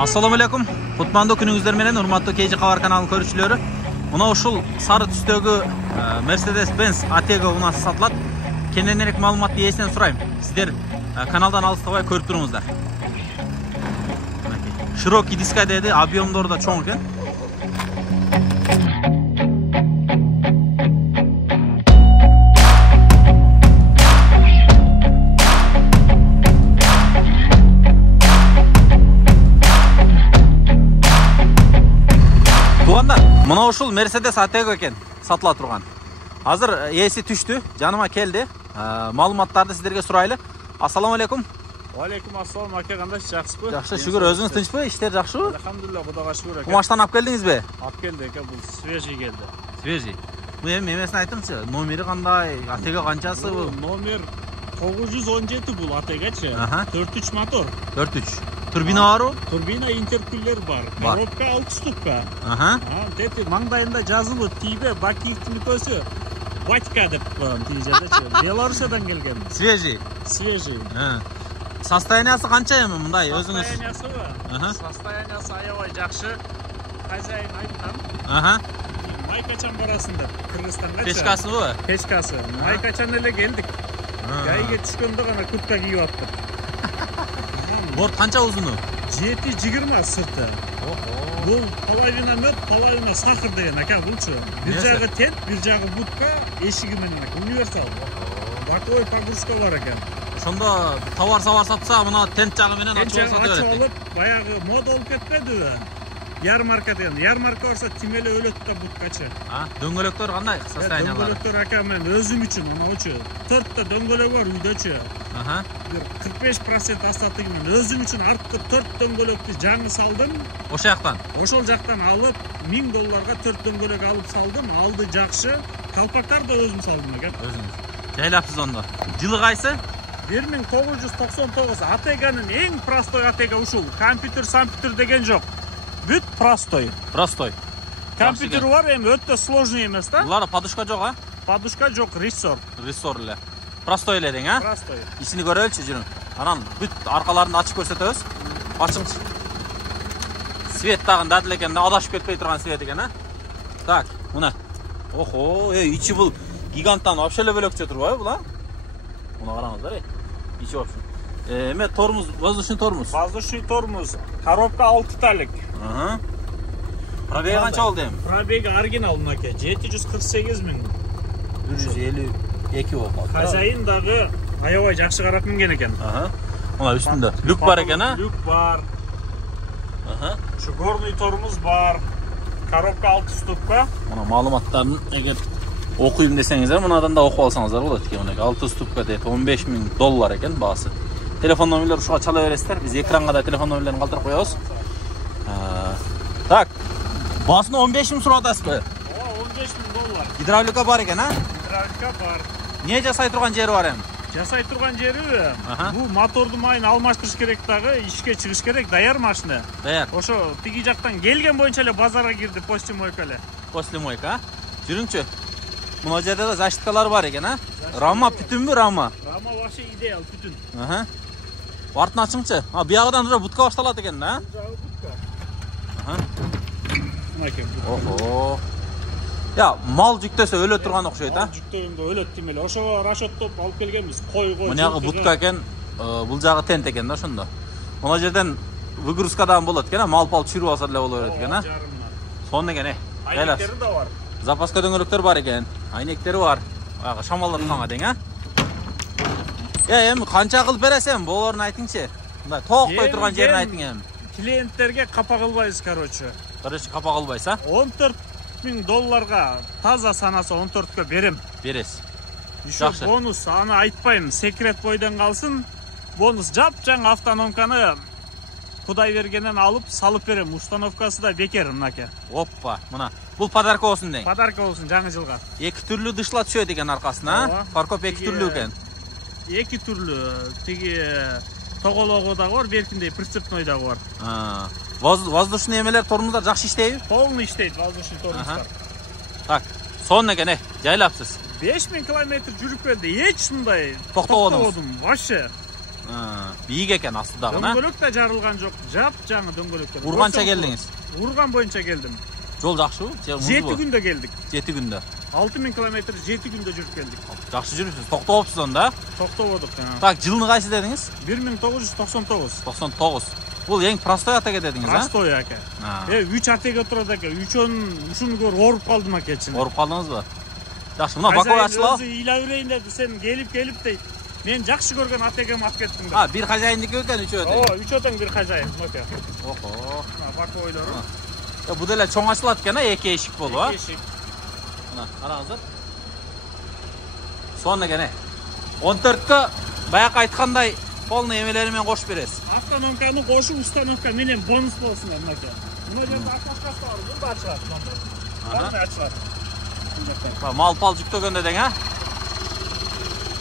Assalamu alaikum. Kutmandуу күнүңүздөр менен урматтуу KG Кабар каналынын көрүүчүлөрү. Мына ушул сары түстөгү Mercedes-Benz Atego унасы сатылат. Кененирээк маалыматты ээсинен сурайм. Сиздер каналдан алыстабай көрүп туруңуздар. Широкий диска деди, объемдору да чоң экен. Мына ушул Mercedes Atego экен сатыла турган. Азыр ээси түштү, жаныма келди. Маалыматтарды сиздерге сурайлы. Ассаламу алейкум. Алейкум ассалам, аке кандай жакшысызбы? Жакшы, шүгүр. Өзүңүз тынчпы? Иштер жакшыбы? Алхамдулилlah, Кудайга шүгүр аке. Кумаштан алып келдиңизби? Алып келди аке, бул свежий келди. Свежий. Бул эми эмесин айтыңызчы, номери кандай, Atego канчасы бул? Номер 917 бул Atego-чы. 4-3 мотор. 4-3. Турбина барбы? Турбина интеркулер бар. Коробка 6 ступка. Тети маңдайында жазылып тийбе, бакиктикөсү. Батька деп коем тийжедечи. Белорусиядан келген. Свежий. Свежий. Состояниясы канча эми мындай өзүңүз? Состояниясыбы? Состояниясы аябай жакшы. Хозяин айткан. Май качан барасың деп Кыргызстанга. Печкасыбы? Печкасы. Май качан эле келдик. Гайге түшкөндө гана куртка кийип аттык. Борт канча узуну? 7-20 сырты. Бул половина мед, половина сахар деген ака булчу. Бир жагы тент, бир жагы будка, эшиги менен универсал. Боковой погрузка бар экен. Ошондо товар сатса, мына тент жагы менен ачып алып, баягы мода болуп кетпедиби? Ярмарка деген. Ярмарка барса тимеле өлөт да будкачы. Дөңгөлөктөр кандай состояниялары? Дөңгөлөктөр ака мен өзүм үчүн анаучу. 4 та дөңгөлөк бар үйдөчү. 45% астатыгымен өзүм үчүн артып 4 дөңгөлөктү жаңы салдым. Ошол жактан алып $1000 4 дөңгөлөк алып салдым. Алды жакшы. Калпактар да өзүм салдым экен. Өзүңүз. Жайлапсыз ондо. Жылы кайсы? 1999. Atego-нын эң простой Atego ушул. Компьютер деген жок. Бүт простой. Простой. Компьютер бар, эми өтө сложный эмес да. Булар подушка жок, а? Подушка жок, рессор. Рессор эле. Простой эле дең, а? Простой. Ичини көрөлүчү жүрүң. Анан бүт аркаларын ачып көрсөтөбүз. Ачыңыз. Свет тагын дадыл экен да, адашып кетпей турган свет экен, а? Так, мына. Охо, ичи бул гиганттан вообще эле бөлөкчө турбайбы бул, а? Муну караңыздар, ичи вообще. Эме тормоз, воздушный тормоз. Воздушный тормоз. Коробка 6 талык. Пробеги канча болду эми? Пробеги оригинал мынаке 748 000. 152 болду. Хозяин дагы аябай жакшы карап минген экен. Мына үстүндө люк бар экен, а? Люк бар. Şu горный тормоз бар. Коробка 6 ступка. Мына маалыматтарын эгер окуйм десеңиздер, мынадан да окуп алсаңыздар болот экен. 6 ступка дейт, $15,000 экен баасы. Телефон номерлер ушуга чала бересиздер. Биз экранга да телефон номерлерин калтырып коебуз. Так. Басына 15,000 сурап атасызбы? $15,000. Гидравлика бар экен, а? Гидравлика бар. Не жасай турган жери бар эми? Жасай турган жери бул мотордун майын алмаштырыш керек дагы, ишке чыгыш керек, даяр машина. Даяр. Ошо тиги жактан келген боюнча эле базарга кирди, после мойка эле. После мойка, а? Жүрүңчү. Мына жерде да защиткалар бар экен, а? Рама бүтүнбү, рама? Рама вообще идеал, бүтүн. Артын ачыңчы. Биягыдан уже будка башталат экен да? Охо. Я, мал жүктөсө өлө турган окшойт, а? Мал жүктөгөндө өлөт демеле. Ошого расчеттоп алып келгенбиз. Кой. Мунягы будка экен, бул жагы тент экен да ошондо. Мына жерден выгрузкадан болот экен, мал-пал чүрүп алса деле боло берет экен, а? Сонун экен, Айнектери да бар. Запаска дөңгөлөктөр бар экен. Айнектери бар. Шамалдатканга дең, а? Эми канча кылып бересем, болорун айтыңчы. Мындай токтой турган жерин айтың эми. Клиенттерге капа кылбайбыз, короче. Капа кылбайсыз, а? $14,000 таза санаса 14кө берем. Бересиз. Жакшы. Бонус, аны айтпайм, секрет бойдон калсын. Бонус жап-жаңы автономканы Кудай бергенен алып, салып берем. Установкасы да бекер мынаке. Оппа, мына. Бул подарка болсун дең. Подарка болсун жаңы жылга. Эки түрлүү дышлат түшөт экен аркасына, а? Паркоп эки түрлүү экен. Эки түрлүү. Тиги тоголого дагы бар, беркиндей прицепной дагы бар. Воздушный эмелер, тормоздар жакшы иштейби? Полный иштейт воздушный тормоздар. Так, сонун экен, жайлапсыз. 5000 километр жүрүп келди. Эч мындай токтободум. Вообще. Бийик экен астыдагы, Дөңгөлөк да жарылган жок. Жап-жаңы дөңгөлөктөр. Урганча келдиңиз? Урган боюнча келдим. Жол жакшыбы? 7 күндө келдик. 7 күндө. 6000 км 7 күндө жүрүп келдик. Жакшы жүрүпсүз. Токтоопсуз онда. Токтободук. Так, жылны кайсы дедиңиз? 1999. 99. Бул эң простой атеке дедиңиз, а? Простой аке. 3 атеге турат аке. Ушуну көрүп ооруп калдым аке чын. Ооруп калдыңызбы? Жакшы, мына бакой ачылабы? Ыйла берейин деди, сен келип дейт. Мен жакшы көргөн атегем алып кеттим. Бир хажайындыкі екен, үчөө тең. Ооба, үчөө тең бир хажайын. Ноке. Охо. Бакойлору. Бул деле чоң ачылат экен, 2 эшик болуп, а? 2 эшик. Мына, караңыздар. Сонун экен. 14кө баягы айткандай полный эмелери менен кошуп бересиз. Автономканы кошуп, установка менен бонус болсун ноке. Мына жерде окошкасы бар, бул да ачылат. Баары ачылат. Мал-пал жүктөгөндө дең, а?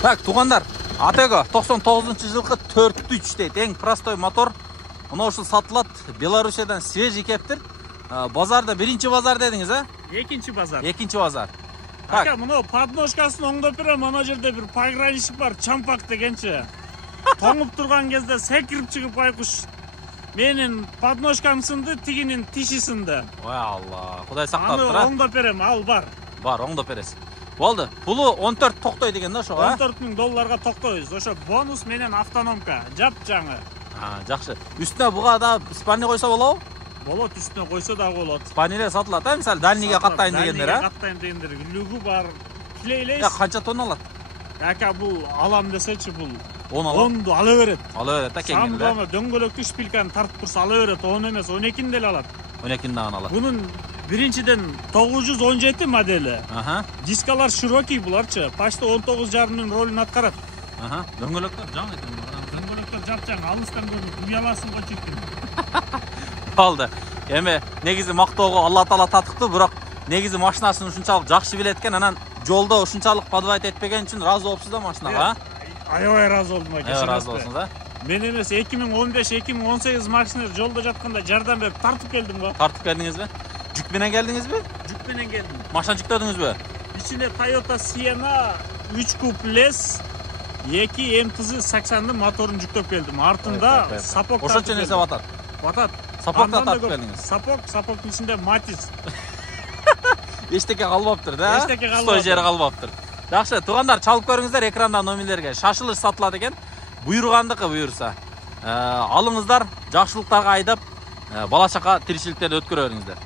Так, туугандар, Атего 99-жылкы 4-3 дейт. Эң простой мотор. Мына ушул сатылат. Белоруссиядан свежий кептир. Базарда биринчи базар дедиңиз, а? Экинчи базар. Экинчи базар. Ака, мына подножкасын оңдоп берем, ана жерде бир пограничник бар, чампак дегенчи. Тоңуп турган кезде секирип чыгып байкуш. Менин подножкам сынды, тигинин тиши сынды. Ой Алла, Кудай сактап тура. Аны оңдоп берем, ал бар. Бар, оңдоп бересиз. Болду. Пулу 14 токтой деген да ошого, а? 14 000 долларга токтойбуз. Ошо бонус менен автономка, жап-жаңы. Жакшы. Үстүнө буга да спани койсо болобу? Болот, үстүнө койсо да болот. Спанилер сатылат, а? Мисалы, дальнийге каттайын дегендер, а? Дальнийге каттайын дегендер, үлүгү бар. Тилейлейс. Канча тонна алат? Ака, бул алам десечи, бул 10 алат. 10ду ала берет. Ала берет, а кеңгенде. Самдама дөңгөлөктү шпилканы тартып турса ала берет, 10 эмес, 12 деле алат. 12 дагы алат. Бунун биринчиден 917 модели. Аха. Дискалар широкий буларчы, почти 19,5 ролун аткарат. Аха. Дөңгөлөктөр жаңы экен. Дөңгөлөктөр жапжаң, алыстан көрүп, уяласың го чектин. Болду. Эми негизи мактоого Алла Таала татыктуу, бирок негизи машинасын ушунчалык жакшы билет экен, анан жолдо ушунчалык подвайт этпеген үчүн разы болупсуз да машинага, а? Аябай разы болдум аке. Разы болсуңуз, а? Мен эмес 2015-2018 машина жолдо жатканда жардам берип тартып келдим го. Тартып келдиңизби? Жүк менен келдиңизби? Жүк менен келдим. Машина жүктөдүңүзбү? Ичинде Toyota Sienna 3 куб лес 2 МТЗ 80 моторун жүктөп келдим. Артында сапок. Ошончо нерсе батат. Батат. Сапокта тартып келдиңиз. Сапоктун ичинде Matiz. Эчтеке калбаптыр да? Эчтеке калбаптыр. Стой жери калбаптыр. Жакшы, туугандар, чалып көрүңүздөр экрандагы номерлерге. Шашылыш сатылат экен. Буйругандыкы буюрса. Алыңыздар, жакшылыктарга айдап, бала чака тиричиликтерди өткөрө бериңиздер.